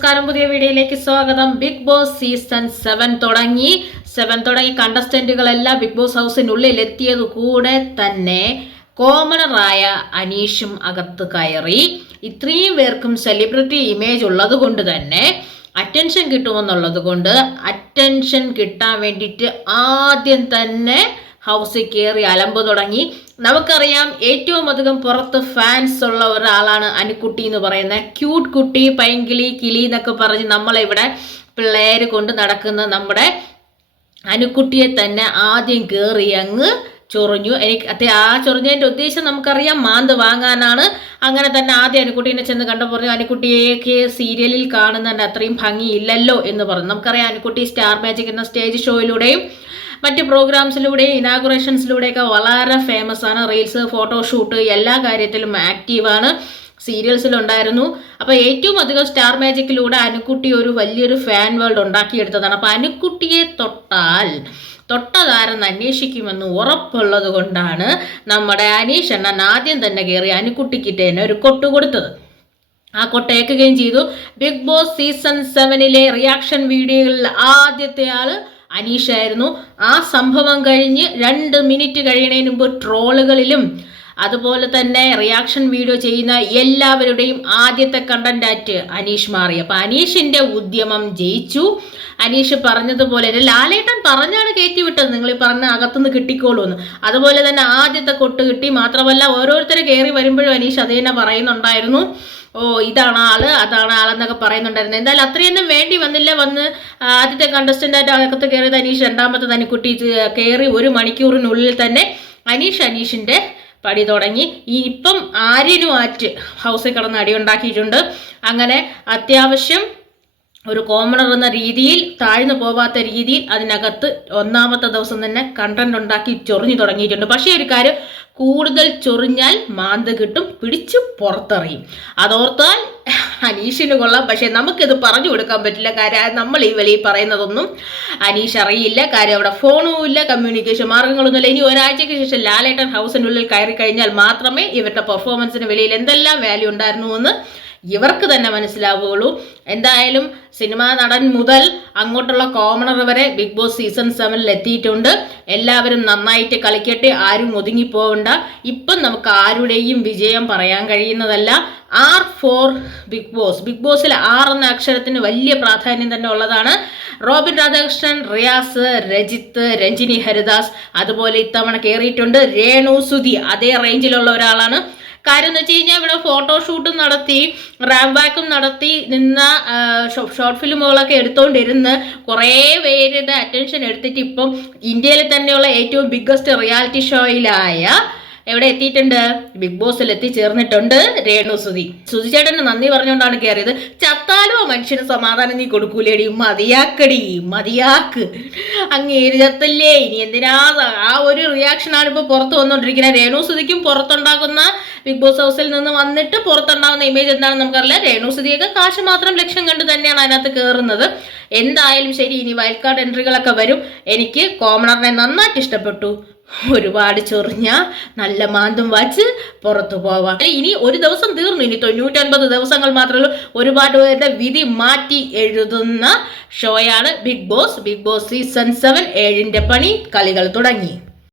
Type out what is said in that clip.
നമസ്കാരം. പുതിയ വീഡിയോയിലേക്ക് സ്വാഗതം. ബിഗ് ബോസ് സീസൺ സെവൻ തുടങ്ങി. സെവൻ തുടങ്ങി കണ്ടസ്റ്റന്റുകളെല്ലാം ബിഗ് ബോസ് ഹൗസിനുള്ളിൽ എത്തിയത് കൂടെ തന്നെ കോമണറായ അനീഷും അകത്ത് കയറി. ഇത്രയും പേർക്കും സെലിബ്രിറ്റി ഇമേജ് ഉള്ളത് കൊണ്ട് തന്നെ അറ്റൻഷൻ കിട്ടുമെന്നുള്ളത് കൊണ്ട് അറ്റൻഷൻ കിട്ടാൻ വേണ്ടിയിട്ട് ആദ്യം തന്നെ ഹൗസിൽ കയറി അലമ്പ് തുടങ്ങി. നമുക്കറിയാം ഏറ്റവും അധികം പുറത്ത് ഫാൻസ് ഉള്ള ഒരാളാണ് അനുക്കുട്ടി എന്ന് പറയുന്നത് ക്യൂട്ട് കുട്ടി പൈങ്കിളി കിളി എന്നൊക്കെ പറഞ്ഞ് നമ്മളിവിടെ പിള്ളേര് കൊണ്ട് നടക്കുന്ന നമ്മുടെ അനുക്കുട്ടിയെ തന്നെ ആദ്യം കയറി അങ്ങ് ചൊറിഞ്ഞു. എനിക്ക് അതെ ആ ചൊറിഞ്ഞതിന്റെ ഉദ്ദേശം നമുക്കറിയാം മാന്ത് വാങ്ങാനാണ്. അങ്ങനെ തന്നെ ആദ്യം അനുക്കുട്ടീനെ ചെന്ന് കണ്ടു പറഞ്ഞു അനുക്കുട്ടിയേക്ക് സീരിയലിൽ കാണുന്നതിന്റെ അത്രയും ഭംഗിയില്ലല്ലോ എന്ന് പറഞ്ഞു. നമുക്കറിയാം അനുക്കുട്ടി സ്റ്റാർ മാജിക് എന്ന സ്റ്റേജ് ഷോയിലൂടെയും മറ്റ് പ്രോഗ്രാംസിലൂടെയും ഇനാഗുറേഷൻസിലൂടെയൊക്കെ വളരെ ഫേമസ് ആണ്. റീൽസ് ഫോട്ടോഷൂട്ട് എല്ലാ കാര്യത്തിലും ആക്റ്റീവാണ് സീരിയൽസിലുണ്ടായിരുന്നു. അപ്പോൾ ഏറ്റവും അധികം സ്റ്റാർ മാജിക്കിലൂടെ അനുക്കുട്ടി ഒരു വലിയൊരു ഫാൻ വേൾഡ് ഉണ്ടാക്കിയെടുത്തതാണ്. അപ്പോൾ അനുക്കുട്ടിയെ തൊട്ടാൽ തൊട്ടതാരെന്ന് അന്വേഷിക്കുമെന്ന് ഉറപ്പുള്ളത് കൊണ്ടാണ് നമ്മുടെ അനീഷ് അണ്ണൻ ആദ്യം തന്നെ കയറി അനുക്കുട്ടിക്കിട്ട് തന്നെ ഒരു കൊട്ട് കൊടുത്തത്. ആ കൊട്ടേക്കുകയും ചെയ്തു. ബിഗ് ബോസ് സീസൺ സെവനിലെ റിയാക്ഷൻ വീഡിയോകളിൽ ആദ്യത്തെ ആൾ അനീഷായിരുന്നു. ആ സംഭവം കഴിഞ്ഞ് രണ്ട് മിനിറ്റ് കഴിയണതിന് മുമ്പ് ട്രോളുകളിലും അതുപോലെ തന്നെ റിയാക്ഷൻ വീഡിയോ ചെയ്യുന്ന എല്ലാവരുടെയും ആദ്യത്തെ കണ്ടന്റ് ആറ്റ് അനീഷ് മാറി. അപ്പൊ അനീഷിന്റെ ഉദ്യമം ജയിച്ചു. അനീഷ് പറഞ്ഞതുപോലെ ലാലേട്ടൻ പറഞ്ഞാണ് കയറ്റി വിട്ടത്. നിങ്ങൾ ഈ പറഞ്ഞ അകത്തുനിന്ന് കിട്ടിക്കോളൂ എന്ന്. അതുപോലെ തന്നെ ആദ്യത്തെ കൊട്ട് കിട്ടി. മാത്രമല്ല ഓരോരുത്തർ കയറി വരുമ്പോഴും അനീഷ് അത് തന്നെ പറയുന്നുണ്ടായിരുന്നു. ഓ ഇതാണ് ആൾ അതാണ് ആളെന്നൊക്കെ പറയുന്നുണ്ടായിരുന്നു. എന്തായാലും അത്രയൊന്നും വേണ്ടി വന്നില്ല. വന്ന് ആദ്യത്തെ കണ്ടസ്റ്റന്റായിട്ട് അകത്ത് കയറിയത് അനീഷ് രണ്ടാമത്തെ തന്നെ കുട്ടി കയറി ഒരു മണിക്കൂറിനുള്ളിൽ തന്നെ അനീഷ് അനീഷിന്റെ പടി തുടങ്ങി. ഈ ഇപ്പം ആര്യനുമാറ്റ് ഹൗസിൽ കിടന്ന് അടിയുണ്ടാക്കിയിട്ടുണ്ട്. അങ്ങനെ അത്യാവശ്യം ഒരു കോമണർ എന്ന രീതിയിൽ താഴ്ന്നു പോവാത്ത രീതിയിൽ അതിനകത്ത് ഒന്നാമത്തെ ദിവസം തന്നെ കണ്ടന്റ് ഉണ്ടാക്കി ചൊറിഞ്ഞു തുടങ്ങിയിട്ടുണ്ട്. പക്ഷേ ഒരു കാര്യം കൂടുതൽ ചൊറിഞ്ഞാൽ മാന്ത കിട്ടും പിടിച്ചു പുറത്തെറിയും. അതോർത്താൽ അനീഷിന് കൊള്ളാം. പക്ഷേ നമുക്കിത് പറഞ്ഞു കൊടുക്കാൻ പറ്റില്ല. കാര്യം നമ്മൾ ഈ വെളിയിൽ പറയുന്നതൊന്നും അനീഷ് അറിയില്ല. കാര്യം അവിടെ ഫോണും ഇല്ല കമ്മ്യൂണിക്കേഷൻ മാർഗങ്ങളൊന്നുമില്ല ഇനി ഒരാഴ്ചയ്ക്ക് ശേഷം ലാലേട്ടൻ ഹൗസിനുള്ളിൽ കയറി കഴിഞ്ഞാൽ മാത്രമേ ഇവരുടെ പെർഫോമൻസിന് വെളിയിൽ എന്തെല്ലാം വാല്യൂ ഉണ്ടായിരുന്നു എന്ന് ഇവർക്ക് തന്നെ മനസ്സിലാവുകയുള്ളൂ. എന്തായാലും സിനിമാ നടൻ മുതൽ അങ്ങോട്ടുള്ള കോമണർ വരെ ബിഗ് ബോസ് സീസൺ സെവനിൽ എത്തിയിട്ടുണ്ട്. എല്ലാവരും നന്നായിട്ട് കളിക്കട്ടെ ആരും ഒതുങ്ങിപ്പോവണ്ട. ഇപ്പം നമുക്ക് ആരുടെയും വിജയം പറയാൻ കഴിയുന്നതല്ല. R for Bigg Boss Bigg ബോസിൽ ആർ എന്ന അക്ഷരത്തിന് വലിയ പ്രാധാന്യം തന്നെ ഉള്ളതാണ്. റോബിൻ രാധാകൃഷ്ണൻ റിയാസ് രജിത്ത് രഞ്ജിനി ഹരിദാസ് അതുപോലെ ഇത്തവണ കയറിയിട്ടുണ്ട് രേണു സുധി അതേ റേഞ്ചിലുള്ള ഒരാളാണ്. കാര്യം എന്ന് വെച്ച് കഴിഞ്ഞാൽ ഇവിടെ ഫോട്ടോഷൂട്ടും നടത്തി റാം ബാക്കും നടത്തി നിന്ന ഷോർട്ട് ഫിലിമുകളൊക്കെ എടുത്തുകൊണ്ടിരുന്ന് കുറേ പേരുടെ അറ്റൻഷൻ എടുത്തിട്ട് ഇപ്പം ഇന്ത്യയിൽ തന്നെയുള്ള ഏറ്റവും ബിഗ്ഗസ്റ്റ് റിയാലിറ്റി ഷോയിലായ എവിടെ എത്തിയിട്ടുണ്ട്? ബിഗ് ബോസിൽ എത്തിച്ചേർന്നിട്ടുണ്ട് രേണു സുധി. ചേട്ടന് നന്ദി പറഞ്ഞുകൊണ്ടാണ് കയറിയത് ചത്താലോ മനുഷ്യന് സമാധാനം നീ കൊടുക്കൂലേടി? മതിയാക്കടി മതിയാക്ക്. അങ്ങേര് ചത്തല്ലേ? ഇനി എന്തിനാ ആ ഒരു റിയാക്ഷനാണ് ഇപ്പോൾ പുറത്ത് വന്നുകൊണ്ടിരിക്കുന്നത് രേണു സുധിക്കും പുറത്തുണ്ടാക്കുന്ന ബിഗ് ബോസ് ഹൗസിൽ നിന്ന് വന്നിട്ട് പുറത്തുണ്ടാകുന്ന ഇമേജ് എന്താണെന്ന് നമുക്കറിയില്ല. രേണു സുധിയൊക്കെ കാശ് മാത്രം ലക്ഷ്യം കണ്ട് തന്നെയാണ് അതിനകത്ത് കയറുന്നത് എന്തായാലും ശരി ഇനി വൈൽഡ് കാർഡ് എൻട്രികളൊക്കെ വരും. എനിക്ക് കോമണറിനെ നന്നായിട്ട് ഇഷ്ടപ്പെട്ടു. ഒരുപാട് ചൊറിഞ്ഞ നല്ല മാന്തും വാച്ച് പുറത്തു പോവാം. ഇനി ഒരു ദിവസം തീർന്നു. ഇനി തൊണ്ണൂറ്റൊൻപത് ദിവസങ്ങൾ മാത്രമേ ഒരുപാട് പേരുടെ വിധി മാറ്റി എഴുതുന്ന ഷോയാണ് Bigg Boss Bigg Boss season seven ഏഴിന്റെ പണി കളികൾ തുടങ്ങി.